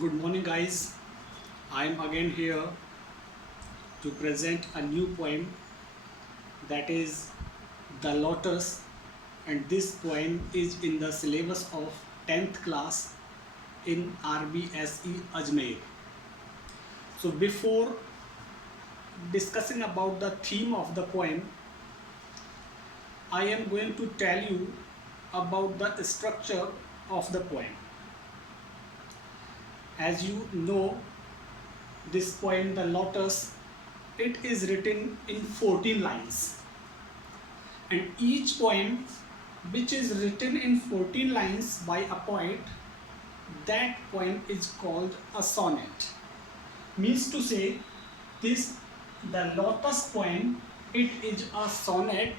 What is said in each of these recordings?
Good morning, guys. I am again here to present a new poem that is The Lotus, and this poem is in the syllabus of 10th class in RBSE Ajmer. So, before discussing about the theme of the poem, I am going to tell you about the structure of the poem. As you know, this poem, The Lotus, it is written in 14 lines. And each poem which is written in 14 lines by a poet, that poem is called a sonnet. Means to say, this The Lotus poem, it is a sonnet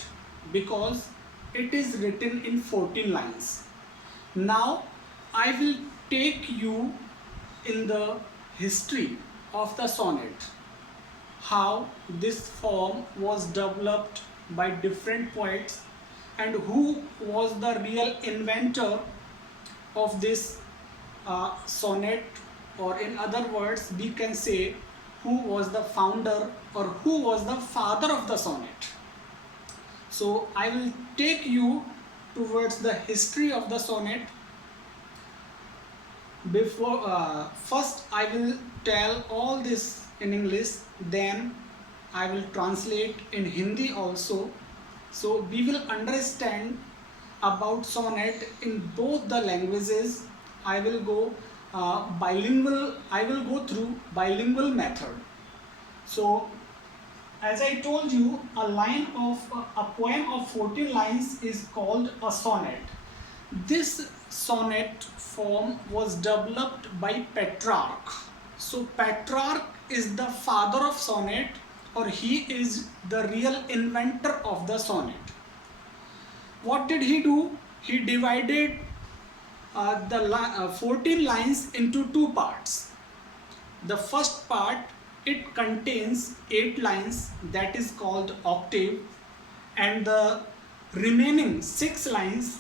because it is written in 14 lines. Now, I will take you in the history of the sonnet, how this form was developed by different poets and who was the real inventor of this sonnet, or in other words we can say who was the founder or who was the father of the sonnet. So I will take you towards the history of the sonnet. First I will tell all this in English, then I will translate in Hindi also, so we will understand about sonnet in both the languages. I will go bilingual. I will go through bilingual method. So as I told you, a poem of 14 lines is called a sonnet. This sonnet form was developed by Petrarch. So Petrarch is the father of sonnet, or he is the real inventor of the sonnet. What did he do? He divided the 14 lines into two parts. The first part, it contains 8 lines, that is called octave, and the remaining 6 lines,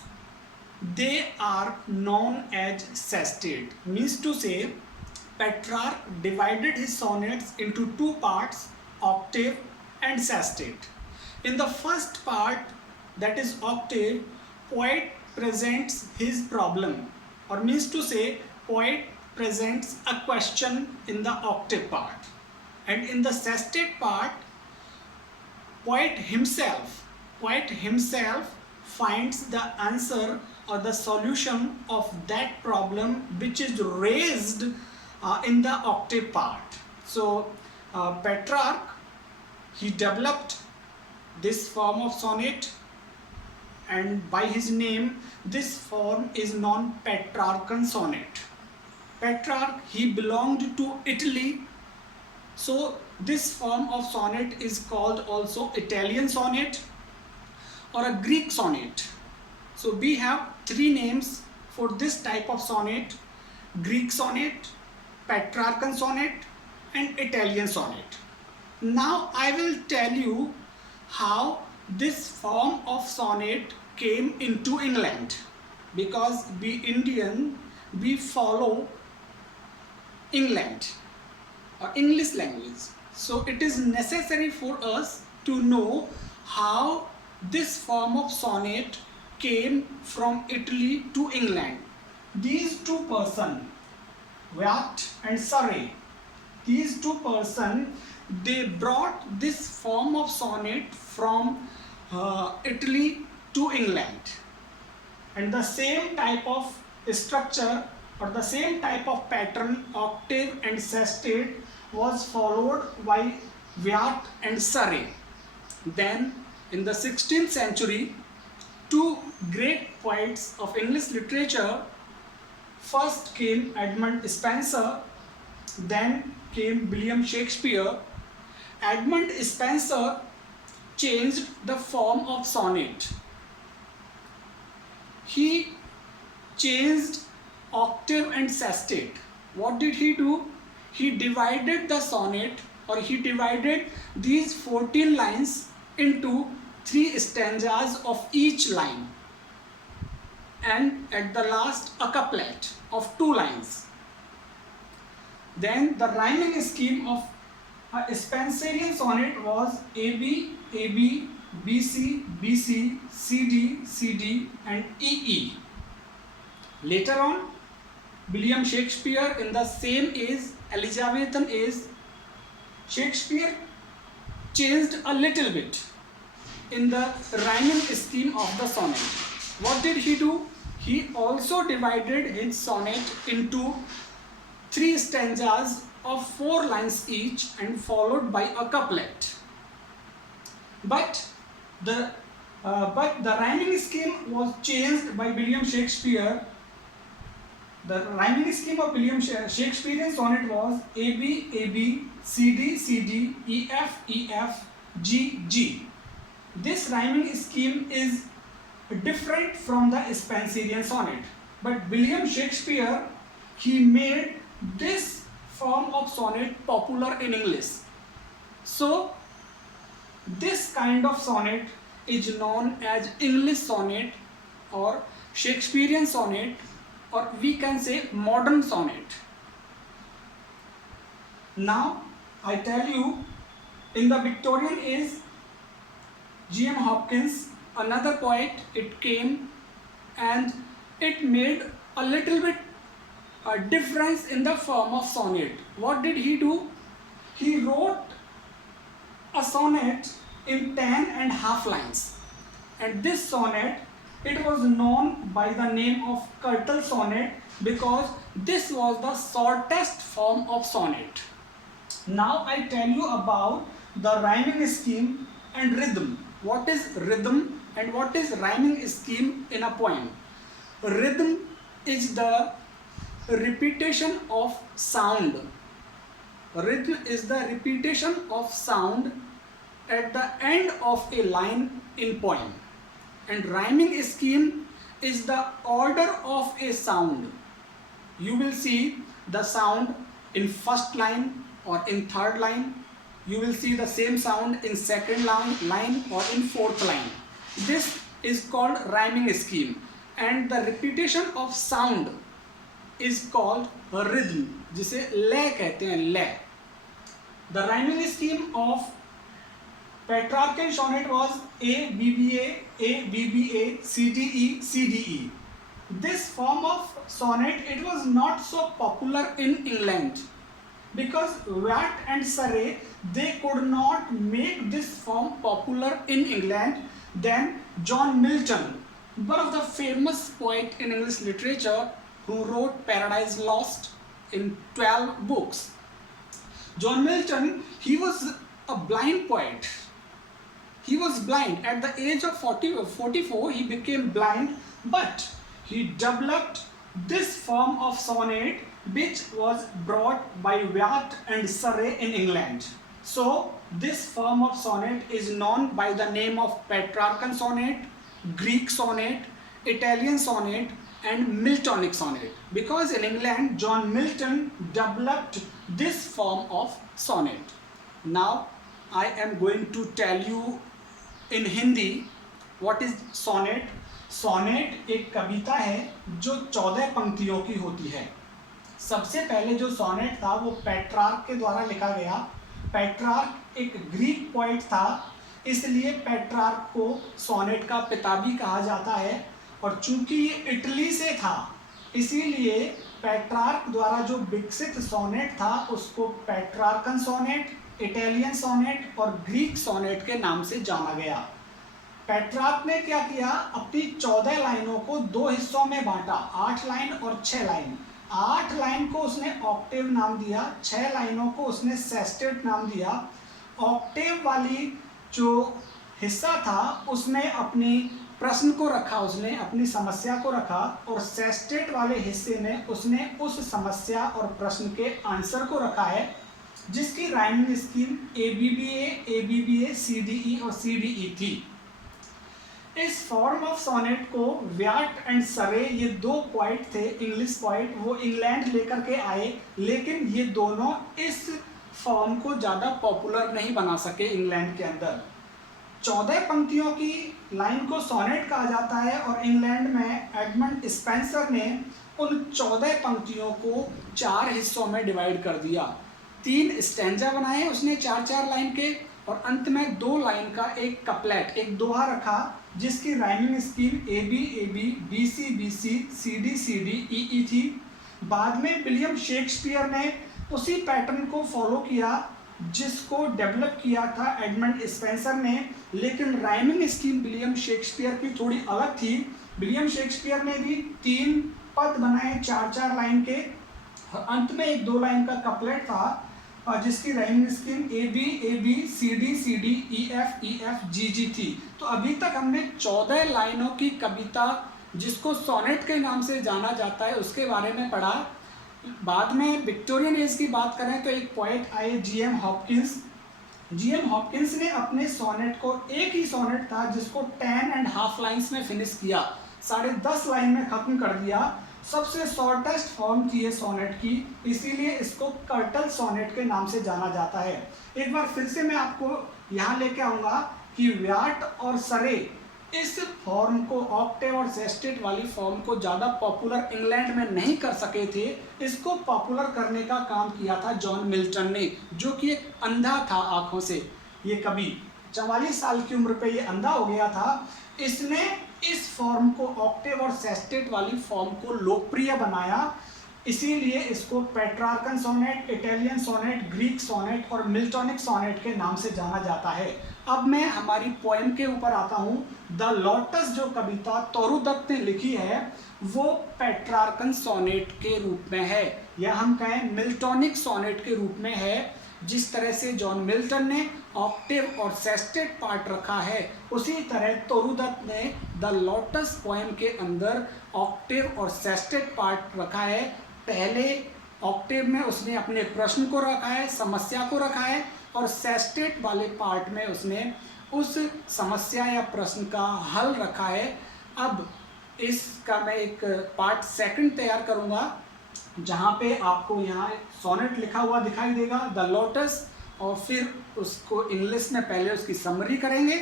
they are known as sestet. Means to say, Petrarch divided his sonnets into two parts, octave and sestet. In the first part, that is octave, poet presents his problem, or means to say, poet presents a question in the octave part. And in the sestet part, poet himself finds the answer or the solution of that problem which is raised in the octave part. So Petrarch, he developed this form of sonnet, and by his name this form is known Petrarchan sonnet. Petrarch, he belonged to Italy, so this form of sonnet is called also Italian sonnet or a Greek sonnet. So we have 3 names for this type of sonnet: Greek sonnet, Petrarchan sonnet and Italian sonnet. Now I will tell you how this form of sonnet came into England, because we Indian, we follow England or English language. So it is necessary for us to know how this form of sonnet came from Italy to England. These two persons, Wyatt and Surrey, these two persons, they brought this form of sonnet from Italy to England, and the same type of structure or the same type of pattern, octave and sestet, was followed by Wyatt and Surrey. Then in the 16th century, 2 great poets of English literature, first came Edmund Spenser, then came William Shakespeare. Edmund Spenser changed the form of sonnet. He changed octave and sestet. What did he do? He divided the sonnet, or he divided these 14 lines into 3 stanzas of each line, and at the last a couplet of 2 lines. Then the rhyming scheme of a Spenserian sonnet was AB, AB, BC, BC, CD, CD, and EE. Later on, William Shakespeare, in the same age, Elizabethan age, Shakespeare changed a little bit in the rhyming scheme of the sonnet. What did he do? He also divided his sonnet into 3 stanzas of 4 lines each and followed by a couplet. But the rhyming scheme was changed by William Shakespeare. The rhyming scheme of William Shakespearean sonnet was AB, AB, CD, CD, EF, EF, G, G. This rhyming scheme is different from the Spenserian sonnet. But William Shakespeare, he made this form of sonnet popular in English. So, this kind of sonnet is known as English sonnet or Shakespearean sonnet, or we can say modern sonnet. Now, I tell you, in the Victorian age, G.M. Hopkins, another poet, it came and it made a little bit a difference in the form of sonnet. What did he do? He wrote a sonnet in 10.5 lines, and this sonnet, it was known by the name of Curtal sonnet because this was the shortest form of sonnet. Now I tell you about the rhyming scheme and rhythm. What is rhythm and what is rhyming scheme in a poem? Rhythm is the repetition of sound. Rhythm is the repetition of sound at the end of a line in poem. And rhyming scheme is the order of a sound. You will see the sound in first line or in third line. You will see the same sound in second line or in fourth line. This is called rhyming scheme, and the repetition of sound is called a rhythm, जिसे लय कहते हैं, लय. The rhyming scheme of Petrarchan sonnet was A, BBA, A, BBA, CDE, CDE. This form of sonnet, it was not so popular in England because Watt and Surrey, they could not make this form popular in England. Then John Milton, one of the famous poet in English literature, who wrote Paradise Lost in 12 books. John Milton, he was a blind poet. He was blind. At the age of 44, he became blind, but he developed this form of sonnet which was brought by Watt and Surrey in England. So, this form of sonnet is known by the name of Petrarchan sonnet, Greek sonnet, Italian sonnet, and Miltonic sonnet, because in England John Milton developed this form of sonnet. Now I am going to tell you in Hindi what is sonnet. Sonnet एक कविता है जो 14 पंक्तियों की होती है. सबसे पहले जो sonnet था वो पेट्रार्क के द्वारा लिखा गया. पेट्रार्क एक ग्रीक पोइट था, इसलिए पेट्रार्क को sonnet का पिता भी कहा जाता है. और चूंकि ये इटली से था, इसीलिए पेट्रार्क द्वारा जो विकसित सोनेट था उसको पेट्रार्कन सोनेट, इटालियन सोनेट और ग्रीक सोनेट के नाम से जाना गया. पेट्रार्क ने क्या किया, अपनी 14 लाइनों को 2 हिस्सों में बांटा, 8 लाइन और 6 लाइन. 8 लाइन को उसने ऑक्टेव नाम दिया, 6 लाइनों को उसने सेस्टेट नाम दिया. ऑक्टेव वाली जो हिस्सा था उसमें अपनी प्रश्न को रखा, उसने अपनी समस्या को रखा, और सेस्टेट वाले हिस्से में उसने उस समस्या और प्रश्न के आंसर को रखा है, जिसकी राइमिंग स्कीम ABBA, CDE और CDE थी. इस फॉर्म ऑफ सोनेट को व्याट एंड सरे, ये 2 पोइट थे, इंग्लिश पोइट, वो इंग्लैंड लेकर के आए, लेकिन ये दोनों इस फॉर्म को ज़्यादा पॉपुलर नहीं बना सके इंग्लैंड के अंदर. 14 पंक्तियों की लाइन को सोनेट कहा जाता है, और इंग्लैंड में एडमंड स्पेंसर ने उन 14 पंक्तियों को 4 हिस्सों में डिवाइड कर दिया। 3 स्टैंजा बनाए उसने 4-4 लाइन के, और अंत में 2 लाइन का एक कपलेट, एक दोहा रखा, जिसकी rhyming scheme A B B C C D E थी। बाद में विलियम शेक्सपियर ने उसी पैटर्न को फॉलो किया जिसको डेवलप किया था एडमंड स्पेंसर ने, लेकिन राइमिंग स्कीम विलियम शेक्सपियर की थोड़ी अलग थी। विलियम शेक्सपियर ने भी 3 पद बनाए 4-4 लाइन के, और अंत में एक 2 लाइन का कपलेट था, जिसकी rhyming scheme A B C D E F G थी। तो अभी तक हमने 14 लाइनों की कविता, जिसको सोनेट के नाम से जाना जाता है, उसके बारे में पढ़ा। बाद में विक्टोरियन एज की बात करें तो एक पोएट आए जीएम हॉपकिंस ने अपने सोनेट को, एक ही सोनेट था जिसको 10.5 लाइन्स में फिनिश किया, 10.5 लाइन में खत्म कर दिया। सबसे शॉर्टेस्ट फॉर्म थी ये सोनेट की, इसीलिए इसको कर्टल सोनेट के नाम से जाना जाता है। एक बार फिर से मैं आपको यहाँ लेके आऊँगा कि व्याट और सरे इस फॉर्म को, ऑक्टेव और सेस्टेट वाली फॉर्म को ज़्यादा पॉपुलर इंग्लैंड में नहीं कर सके थे। इसको पॉपुलर करने का काम किया था जॉन मिल्टन ने, जो कि एक अंधा था आँखों से। ये कवि 44 साल की उम्र पे ये अंधा हो गया था। इसने इस फॉर्म को, ऑक्टेव और सेस्टेट वाली फॉर्म को लोकप्रिय बनाया, इसीलिए इसको Petrarchan sonnet, Italian sonnet, Greek sonnet और मिल्टोनिक सोनेट के नाम से जाना जाता है। अब मैं हमारी पोएम के ऊपर आता हूँ। द लोटस जो कविता तोरू दत्त ने लिखी है वो पेट्रार्कन सोनेट के रूप में है, या हम कहें मिल्टोनिक सोनेट के रूप में है। जिस तरह से जॉन मिल्टन ने ऑक्टेव और सेस्टेट पार्ट रखा है, उसी तरह तोरू दत्त ने द लोटस पोएम के अंदर ऑक्टेव और सेस्टेट पार्ट रखा है। पहले ऑक्टेव में उसने अपने प्रश्न को रखा है, समस्या को रखा है, और सेस्टेट वाले पार्ट में उसने उस समस्या या प्रश्न का हल रखा है। अब इसका मैं एक पार्ट 2 तैयार करूँगा, जहाँ पे आपको यहाँ सोनेट लिखा हुआ दिखाई देगा, द लोटस, और फिर उसको इंग्लिश में पहले उसकी समरी करेंगे,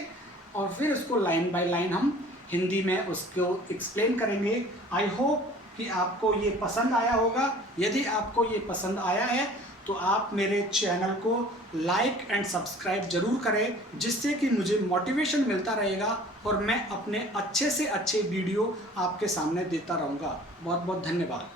और फिर उसको लाइन बाय लाइन हम हिंदी में उसको एक्सप्लेन करेंगे। आई होप कि आपको ये पसंद आया होगा। यदि आपको ये पसंद आया है तो आप मेरे चैनल को लाइक एंड सब्सक्राइब जरूर करें, जिससे कि मुझे मोटिवेशन मिलता रहेगा और मैं अपने अच्छे से अच्छे वीडियो आपके सामने देता रहूँगा। बहुत बहुत धन्यवाद।